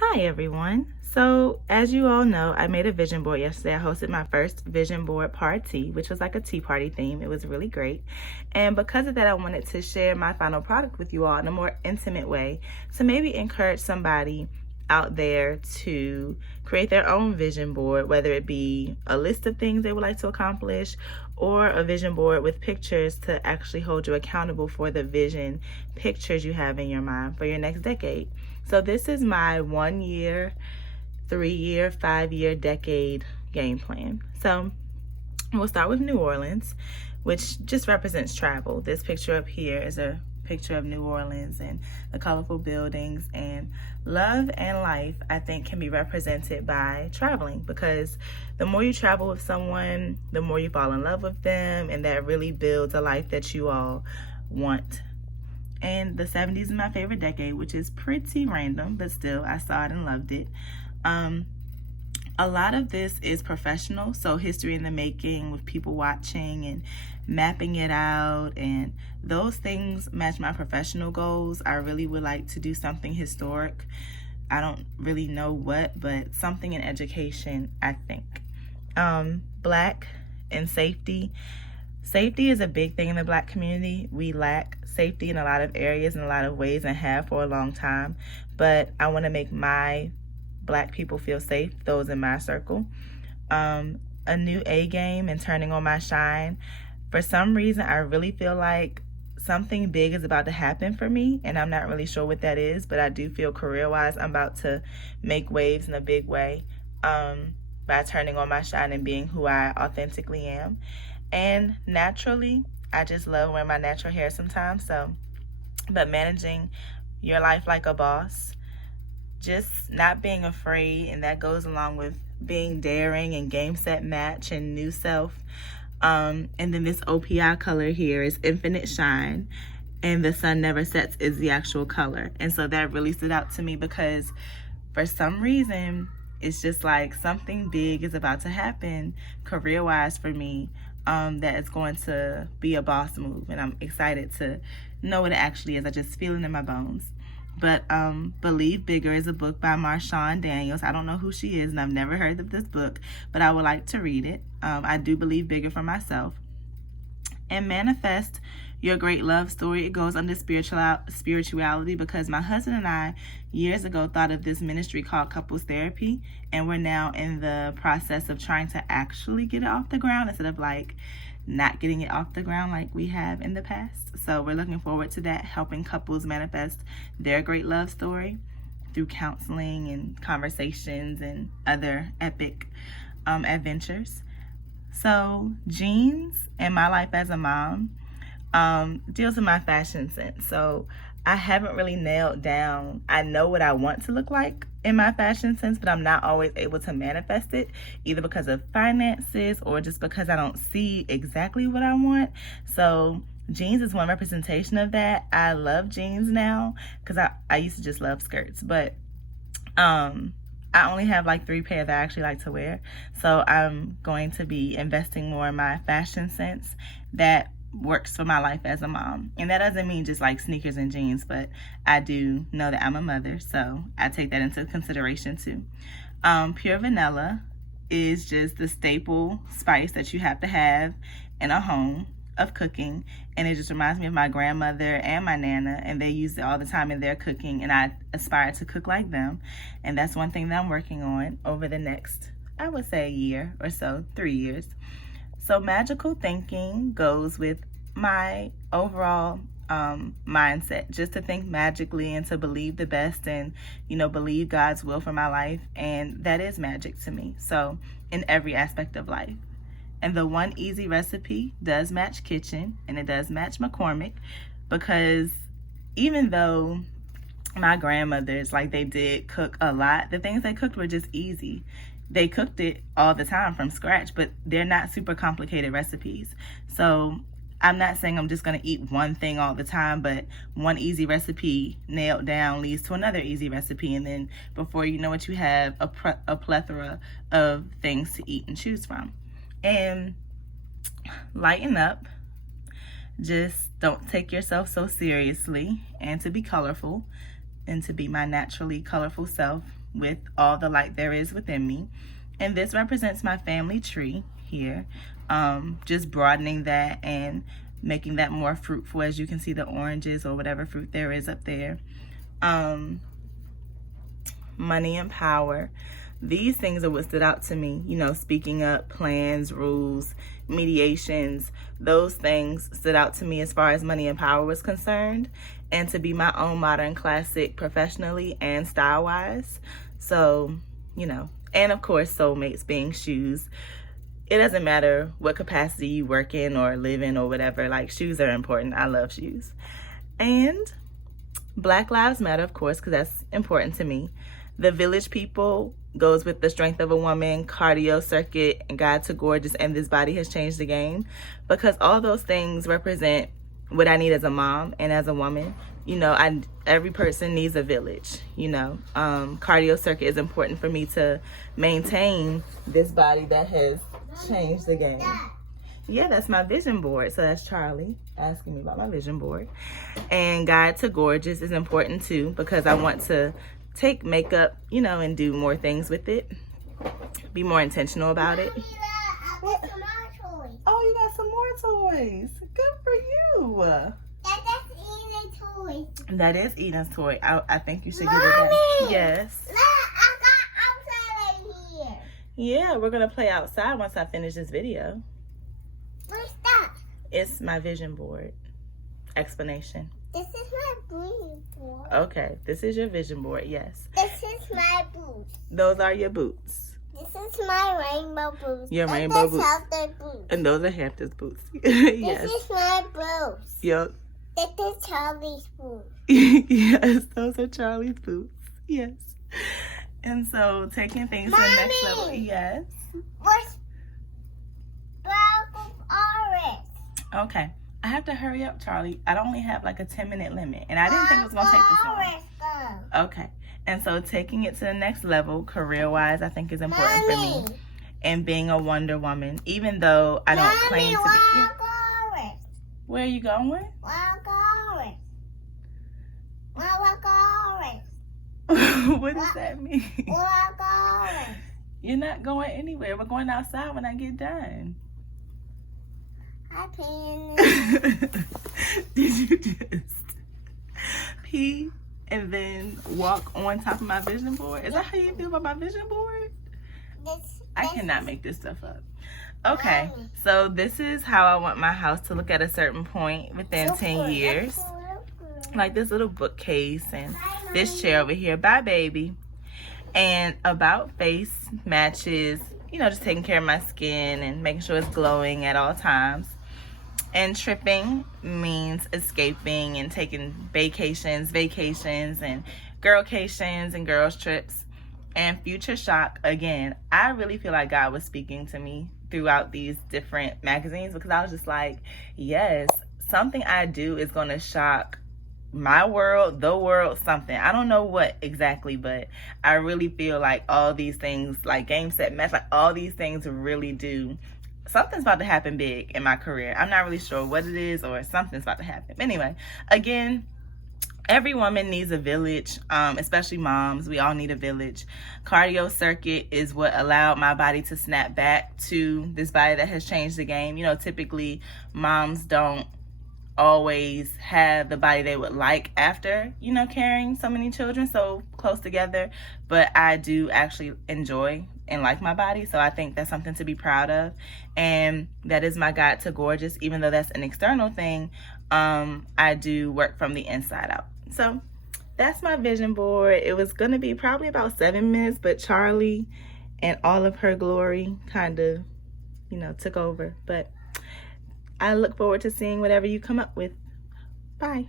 Hi everyone. So as you all know, I made a vision board yesterday. I hosted my first vision board party, which was like a tea party theme. It was really great. And because of that, I wanted to share my final product with you all in a more intimate way to maybe encourage somebody out there to create their own vision board, whether it be a list of things they would like to accomplish or a vision board with pictures to actually hold you accountable for the vision pictures you have in your mind for your next decade. So this is my 1 year, 3 year, 5 year, decade game plan. So we'll start with New Orleans, which just represents travel. This picture up here is a picture of New Orleans and the colorful buildings, and love and life I think can be represented by traveling, because the more you travel with someone, the more you fall in love with them, and that really builds a life that you all want. And the 70s is my favorite decade, which is pretty random, but still I saw it and loved it. A lot of this is professional, so history in the making with people watching and mapping it out, and those things match my professional goals. I really would like to do something historic. I don't really know what, but something in education, I think. Black and safety. Safety is a big thing in the Black community. We lack safety in a lot of areas, in a lot of ways, and have for a long time. But I want to make my Black people feel safe, those in my circle. A new A game and turning on my shine. For some reason, I really feel like something big is about to happen for me, and I'm not really sure what that is, but I do feel career-wise I'm about to make waves in a big way by turning on my shine and being who I authentically am. And naturally, I just love wearing my natural hair sometimes, but managing your life like a boss, just not being afraid, and that goes along with being daring and game, set, match and new self. And then this OPI color here is infinite shine, and the sun never sets is the actual color. And so that really stood out to me because for some reason, it's just like something big is about to happen career-wise for me, that is going to be a boss move, and I'm excited to know what it actually is. I just feel it in my bones. But Believe Bigger is a book by Marshawn Daniels. I don't know who she is, and I've never heard of this book, but I would like to read it. I do believe bigger for myself. And Manifest Your Great Love Story. It goes under spirituality because my husband and I years ago thought of this ministry called couples therapy, and we're now in the process of trying to actually get it off the ground instead of like not getting it off the ground like we have in the past. So we're looking forward to that, helping couples manifest their great love story through counseling and conversations and other epic adventures. So jeans and my life as a mom deals with my fashion sense. So I haven't really nailed down, I know what I want to look like in my fashion sense, but I'm not always able to manifest it, either because of finances or just because I don't see exactly what I want. So jeans is one representation of that. I love jeans now because I used to just love skirts, but I only have like 3 pairs I actually like to wear. So I'm going to be investing more in my fashion sense that works for my life as a mom. And that doesn't mean just like sneakers and jeans, but I do know that I'm a mother, so I take that into consideration too. Pure vanilla is just the staple spice that you have to have in a home of cooking, and it just reminds me of my grandmother and my nana, and they use it all the time in their cooking, and I aspire to cook like them. And that's one thing that I'm working on over the next, I would say, a year or so, 3 years. So magical thinking goes with my overall mindset, just to think magically and to believe the best and, believe God's will for my life. And that is magic to me. So in every aspect of life. And the one easy recipe does match kitchen, and it does match McCormick, because even though my grandmothers, like, they did cook a lot, the things they cooked were just easy. They cooked it all the time from scratch, but they're not super complicated recipes. So I'm not saying I'm just going to eat one thing all the time, but one easy recipe nailed down leads to another easy recipe. And then before you know it, you have a plethora of things to eat and choose from. And lighten up. Just don't take yourself so seriously, and to be colorful and to be my naturally colorful self with all the light there is within me. And this represents my family tree here. Just broadening that and making that more fruitful. As you can see, the oranges or whatever fruit there is up there. Money and power. These things are what stood out to me, you know, speaking up, plans, rules, mediations. Those things stood out to me as far as money and power was concerned, and to be my own modern classic professionally and style-wise. So, you know, and of course, soulmates being shoes. It doesn't matter what capacity you work in or live in or whatever, like shoes are important. I love shoes. And Black Lives Matter, of course, because that's important to me. The village people goes with the strength of a woman, cardio circuit, and God to gorgeous, and this body has changed the game, because all those things represent what I need as a mom and as a woman. You know, every person needs a village, you know. Cardio circuit is important for me to maintain this body that has changed the game. Yeah, that's my vision board. So that's Charlie asking me about my vision board. And God to gorgeous is important too, because I want to take makeup, you know, and do more things with it. Be more intentional about it. Oh, you got some more toys. Good for you. That's Eden's toy. That is Eden's toy. I think you should give it back. Yes. Look, I got outside right here. Yeah, we're going to play outside once I finish this video. What's that? It's my vision board. Explanation. This is my vision board. Okay, this is your vision board, yes. This is my boots. Those are your boots. This is my rainbow boots. Your rainbow boots. Boots. And those are Hampton's boots. Yes. This is my boots. Yep. This is Charlie's boots. Yes, those are Charlie's boots. Yes. And so taking things to the next level. Yes. What's brown orange? Okay. I have to hurry up, Charlie. I only have like a 10-minute limit, and I didn't think it was going to take this long. Okay. And so taking it to the next level, career-wise, I think is important for me. And being a Wonder Woman, even though I don't claim to be. Yeah. Where are you going? What does that mean? You're not going anywhere. We're going outside when I get done. Did you just pee and then walk on top of my vision board? Is that how you feel about my vision board? I cannot make this stuff up. Okay, so this is how I want my house to look at a certain point within 10 years. Like this little bookcase and this chair over here. Bye, baby. And about face matches, you know, just taking care of my skin and making sure it's glowing at all times. And tripping means escaping and taking vacations and girlcations and girls trips. And future shock, again, I really feel like God was speaking to me throughout these different magazines, because I was just like, yes, something I do is going to shock my world, the world, something. I don't know what exactly, but I really feel like all these things, like game, set, match, like all these things really do. Something's about to happen big in my career. I'm not really sure what it is, or something's about to happen. Anyway, again, every woman needs a village, especially moms. We all need a village. Cardio circuit is what allowed my body to snap back to this body that has changed the game. You know, typically moms don't always have the body they would like after, you know, carrying so many children so close together. But I do actually enjoy and like my body, so I think that's something to be proud of. And that is my God to gorgeous. Even though that's an external thing, I do work from the inside out. So that's my vision board. It was gonna be probably about 7 minutes, but Charlie and all of her glory kind of, you know, took over. But I look forward to seeing whatever you come up with. Bye.